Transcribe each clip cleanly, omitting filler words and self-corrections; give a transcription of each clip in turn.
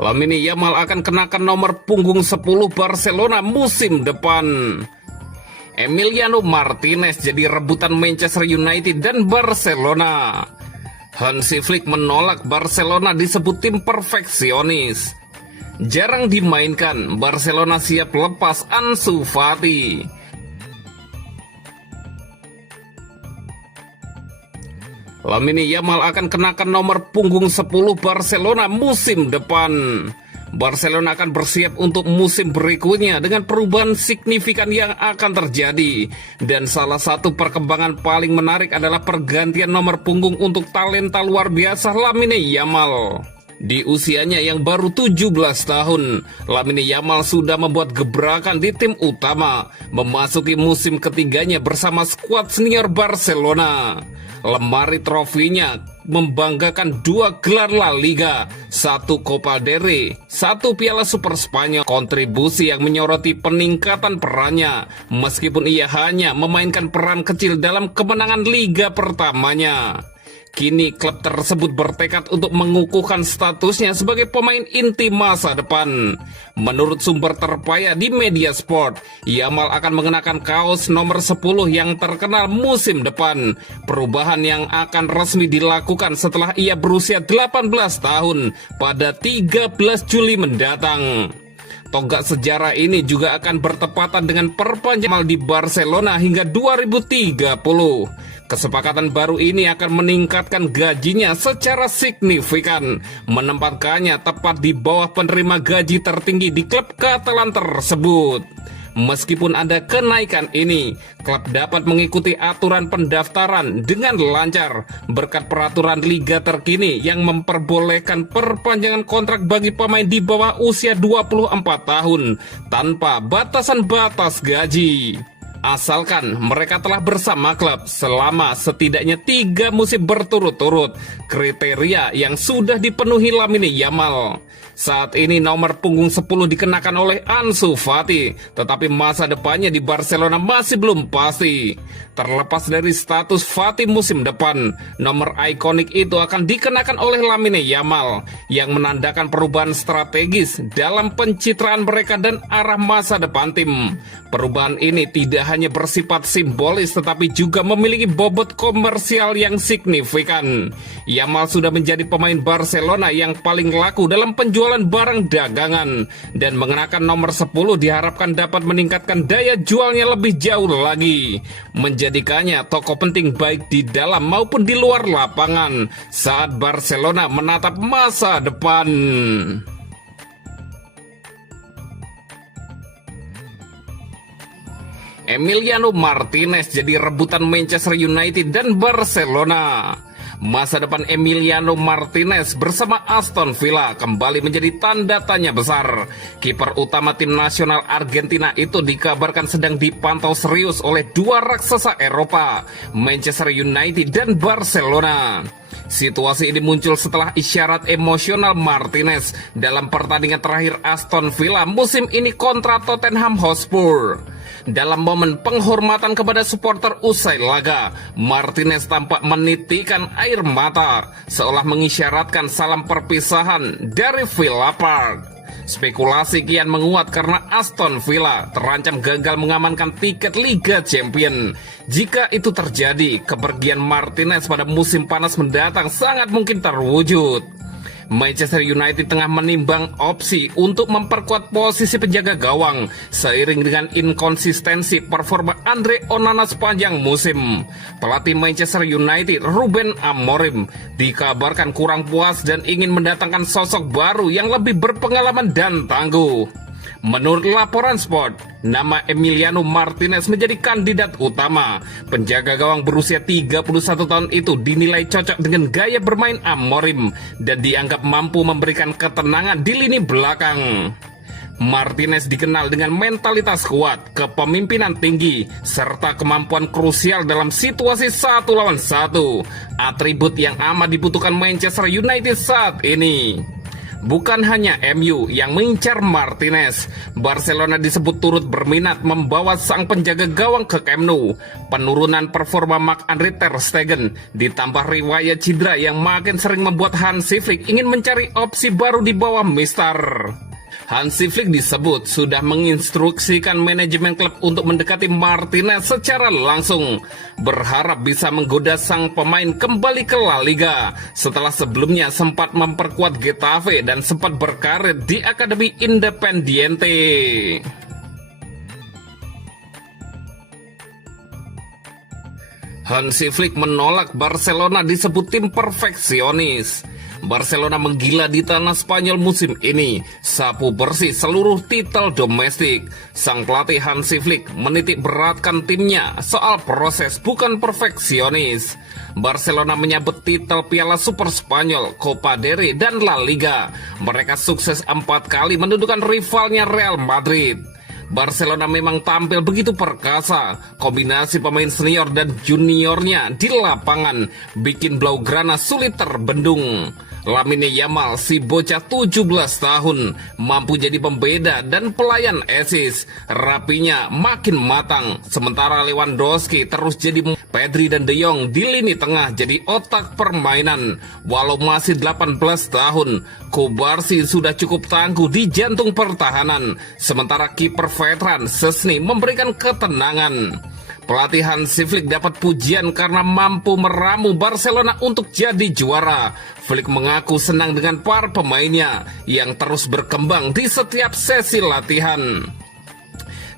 Lamine Yamal akan kenakan nomor punggung 10 Barcelona musim depan. Emiliano Martinez jadi rebutan Manchester United dan Barcelona. Hansi Flick menolak Barcelona disebut tim perfeksionis. Jarang dimainkan, Barcelona siap lepas Ansu Fati. Lamine Yamal akan kenakan nomor punggung 10 Barcelona musim depan. Barcelona akan bersiap untuk musim berikutnya dengan perubahan signifikan yang akan terjadi. Dan salah satu perkembangan paling menarik adalah pergantian nomor punggung untuk talenta luar biasa Lamine Yamal. Di usianya yang baru 17 tahun, Lamine Yamal sudah membuat gebrakan di tim utama, memasuki musim ketiganya bersama skuad senior Barcelona. Lemari trofinya membanggakan 2 gelar La Liga, 1 Copa del Rey, 1 Piala Super Spanyol. Kontribusi yang menyoroti peningkatan perannya, meskipun ia hanya memainkan peran kecil dalam kemenangan liga pertamanya. Kini klub tersebut bertekad untuk mengukuhkan statusnya sebagai pemain inti masa depan. Menurut sumber terpercaya di media sport, Yamal akan mengenakan kaos nomor 10 yang terkenal musim depan. Perubahan yang akan resmi dilakukan setelah ia berusia 18 tahun pada 13 Juli mendatang. Tonggak sejarah ini juga akan bertepatan dengan perpanjangan di Barcelona hingga 2030. Kesepakatan baru ini akan meningkatkan gajinya secara signifikan, menempatkannya tepat di bawah penerima gaji tertinggi di klub Katalan tersebut. Meskipun ada kenaikan ini, klub dapat mengikuti aturan pendaftaran dengan lancar berkat peraturan liga terkini yang memperbolehkan perpanjangan kontrak bagi pemain di bawah usia 24 tahun tanpa batasan batas gaji. Asalkan mereka telah bersama klub selama setidaknya 3 musim berturut-turut, kriteria yang sudah dipenuhi Lamine Yamal. Saat ini nomor punggung 10 dikenakan oleh Ansu Fati, tetapi masa depannya di Barcelona masih belum pasti. Terlepas dari status Fati musim depan, nomor ikonik itu akan dikenakan oleh Lamine Yamal, yang menandakan perubahan strategis dalam pencitraan mereka dan arah masa depan tim. Perubahan ini tidak hanya bersifat simbolis tetapi juga memiliki bobot komersial yang signifikan. Yamal sudah menjadi pemain Barcelona yang paling laku dalam penjualan barang dagangan, dan mengenakan nomor 10 diharapkan dapat meningkatkan daya jualnya lebih jauh lagi, menjadikannya tokoh penting baik di dalam maupun di luar lapangan saat Barcelona menatap masa depan. Emiliano Martinez jadi rebutan Manchester United dan Barcelona. Masa depan Emiliano Martinez bersama Aston Villa kembali menjadi tanda tanya besar. Kiper utama tim nasional Argentina itu dikabarkan sedang dipantau serius oleh 2 raksasa Eropa, Manchester United dan Barcelona. Situasi ini muncul setelah isyarat emosional Martinez dalam pertandingan terakhir Aston Villa musim ini kontra Tottenham Hotspur. Dalam momen penghormatan kepada supporter usai laga, Martinez tampak menitikkan air mata, seolah mengisyaratkan salam perpisahan dari Villa Park. Spekulasi kian menguat karena Aston Villa terancam gagal mengamankan tiket Liga Champions. Jika itu terjadi, kepergian Martinez pada musim panas mendatang sangat mungkin terwujud. Manchester United tengah menimbang opsi untuk memperkuat posisi penjaga gawang seiring dengan inkonsistensi performa Andre Onana sepanjang musim. Pelatih Manchester United Ruben Amorim dikabarkan kurang puas dan ingin mendatangkan sosok baru yang lebih berpengalaman dan tangguh. Menurut laporan Sport, nama Emiliano Martinez menjadi kandidat utama. Penjaga gawang berusia 31 tahun itu dinilai cocok dengan gaya bermain Amorim dan dianggap mampu memberikan ketenangan di lini belakang. Martinez dikenal dengan mentalitas kuat, kepemimpinan tinggi, serta kemampuan krusial dalam situasi 1 lawan 1, atribut yang amat dibutuhkan Manchester United saat ini. Bukan hanya MU yang mengincar Martinez, Barcelona disebut turut berminat membawa sang penjaga gawang ke Camp Nou. Penurunan performa Marc-Andre ter Stegen ditambah riwayat cedera yang makin sering membuat Hansi Flick ingin mencari opsi baru di bawah Mister. Hansi Flick disebut sudah menginstruksikan manajemen klub untuk mendekati Martinez secara langsung, berharap bisa menggoda sang pemain kembali ke La Liga setelah sebelumnya sempat memperkuat Getafe dan sempat berkarir di Akademi Independiente. Hansi Flick menolak Barcelona disebut tim perfeksionis. Barcelona menggila di tanah Spanyol musim ini, sapu bersih seluruh titel domestik. Sang pelatih Hansi Flick menitik beratkan timnya soal proses bukan perfeksionis. Barcelona menyabet titel Piala Super Spanyol, Copa del Rey, dan La Liga. Mereka sukses 4 kali mendudukan rivalnya Real Madrid. Barcelona memang tampil begitu perkasa, kombinasi pemain senior dan juniornya di lapangan bikin Blaugrana sulit terbendung. Lamine Yamal, si bocah 17 tahun, mampu jadi pembeda dan pelayan assist. Rapinya makin matang, sementara Lewandowski terus jadi Pedri dan De Jong di lini tengah jadi otak permainan. Walau masih 18 tahun, Kubarsi sudah cukup tangguh di jantung pertahanan, sementara kiper veteran Szczesny memberikan ketenangan. Pelatih Hansi Flick dapat pujian karena mampu meramu Barcelona untuk jadi juara. Flick mengaku senang dengan para pemainnya yang terus berkembang di setiap sesi latihan.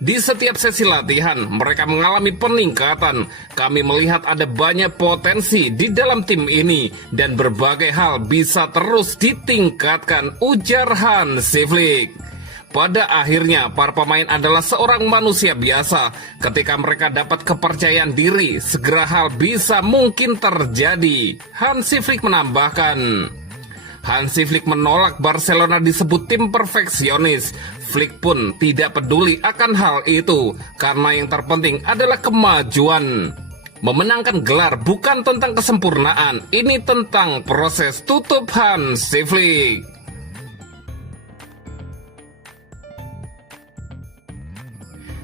Di setiap sesi latihan, mereka mengalami peningkatan. Kami melihat ada banyak potensi di dalam tim ini dan berbagai hal bisa terus ditingkatkan, ujar Hansi Flick. Pada akhirnya, para pemain adalah seorang manusia biasa. Ketika mereka dapat kepercayaan diri, segera hal bisa mungkin terjadi. Hansi Flick menambahkan. Hansi Flick menolak Barcelona disebut tim perfeksionis. Flick pun tidak peduli akan hal itu, karena yang terpenting adalah kemajuan. Memenangkan gelar bukan tentang kesempurnaan, ini tentang proses, tutup Hansi Flick.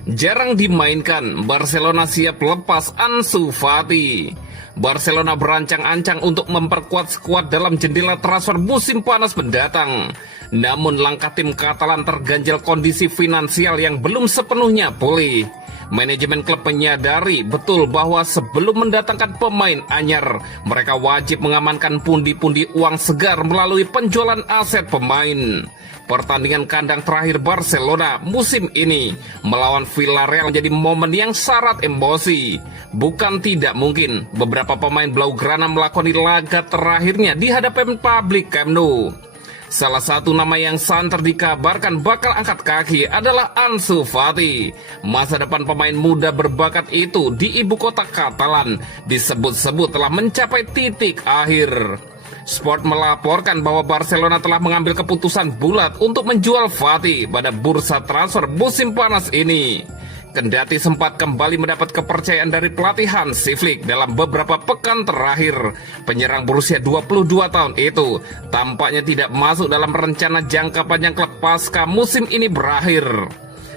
Jarang dimainkan, Barcelona siap lepas Ansu Fati. Barcelona berancang-ancang untuk memperkuat skuad dalam jendela transfer musim panas mendatang. Namun langkah tim Katalan terganjal kondisi finansial yang belum sepenuhnya pulih. Manajemen klub menyadari betul bahwa sebelum mendatangkan pemain anyar, mereka wajib mengamankan pundi-pundi uang segar melalui penjualan aset pemain. Pertandingan kandang terakhir Barcelona musim ini melawan Villarreal menjadi momen yang syarat emosi. Bukan tidak mungkin beberapa pemain Blaugrana melakoni laga terakhirnya di hadapan publik Camp Nou. Salah satu nama yang santer dikabarkan bakal angkat kaki adalah Ansu Fati. Masa depan pemain muda berbakat itu di ibu kota Katalan disebut-sebut telah mencapai titik akhir. Sport melaporkan bahwa Barcelona telah mengambil keputusan bulat untuk menjual Fati pada bursa transfer musim panas ini. Kendati sempat kembali mendapat kepercayaan dari pelatih Hansi Flick dalam beberapa pekan terakhir, penyerang berusia 22 tahun itu tampaknya tidak masuk dalam rencana jangka panjang klub pasca musim ini berakhir.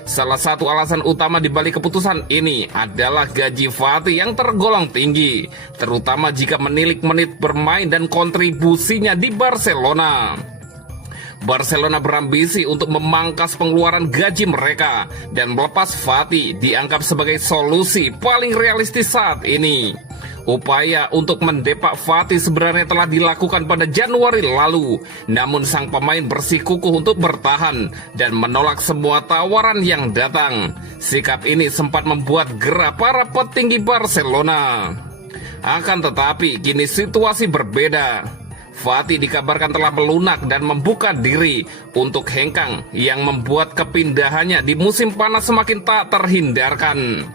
Salah satu alasan utama di balik keputusan ini adalah gaji Fati yang tergolong tinggi, terutama jika menilik menit bermain dan kontribusinya di Barcelona. Barcelona berambisi untuk memangkas pengeluaran gaji mereka dan melepas Fati dianggap sebagai solusi paling realistis saat ini. Upaya untuk mendepak Fati sebenarnya telah dilakukan pada Januari lalu, namun sang pemain bersikukuh untuk bertahan dan menolak semua tawaran yang datang. Sikap ini sempat membuat gerah para petinggi Barcelona. Akan tetapi kini situasi berbeda. Fati dikabarkan telah melunak dan membuka diri untuk hengkang yang membuat kepindahannya di musim panas semakin tak terhindarkan.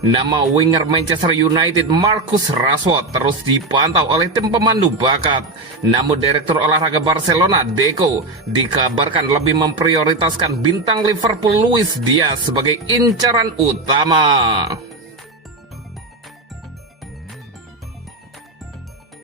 Nama winger Manchester United Marcus Rashford terus dipantau oleh tim pemandu bakat. Namun Direktur Olahraga Barcelona Deco dikabarkan lebih memprioritaskan bintang Liverpool Luis Diaz sebagai incaran utama.